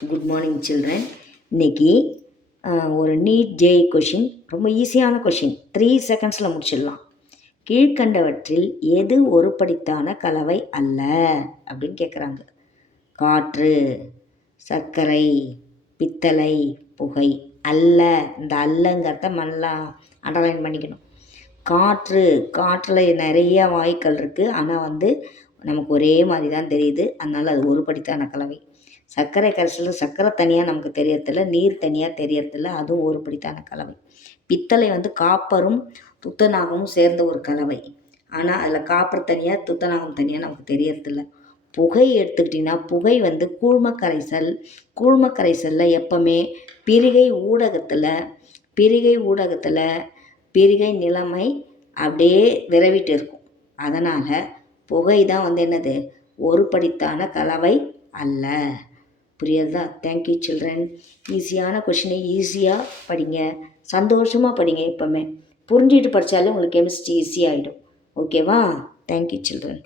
Good morning children. இன்னைக்கு ஒரு NEET JE question, ரொம்ப ஈஸியான கொஷின், 3 செகண்ட்ஸில் முடிச்சிடலாம். கீழ்கண்டவற்றில் எது ஒருபடித்தான கலவை அல்ல அப்படின்னு கேட்குறாங்க. காற்று, சர்க்கரை, பித்தளை, புகை. அல்ல, இந்த அல்லங்கிறத நல்லா அண்டர்லைன் பண்ணிக்கணும். காற்றில் நிறைய வாயுக்கள் இருக்குது, ஆனால் நமக்கு ஒரே மாதிரி தான் தெரியுது, அதனால் அது ஒருபடித்தான கலவை. சர்க்கரை கரைசலில் சர்க்கரை தனியாக நமக்கு தெரியறதில்ல, நீர் தனியாக தெரியறதில்ல, அதுவும் ஒருபடித்தான கலவை. பித்தளை காப்பரும் துத்தநாகமும் சேர்ந்த ஒரு கலவை, ஆனால் அதில் காப்பர் தனியாக துத்தநாகம் தனியாக நமக்கு தெரியறதில்ல. புகை எடுத்துக்கிட்டிங்கன்னா புகை கூழ்ம கரைசலில் எப்போவுமே பிரிகை ஊடகத்தில் பிரிகை நிலைமை அப்படியே விரவிட்டு இருக்கும். அதனால் புகை தான் என்னது, ஒருபடித்தான கலவை அல்ல. புரியுதா? Thank you children. ஈஸியான கொஷினை ஈஸியாக படிங்க, சந்தோஷமாக படிங்க. எப்போவுமே புரிஞ்சுட்டு படித்தாலே உங்களுக்கு கெமிஸ்ட்ரி ஈஸியாகிடும். ஓகேவா? Thank you children.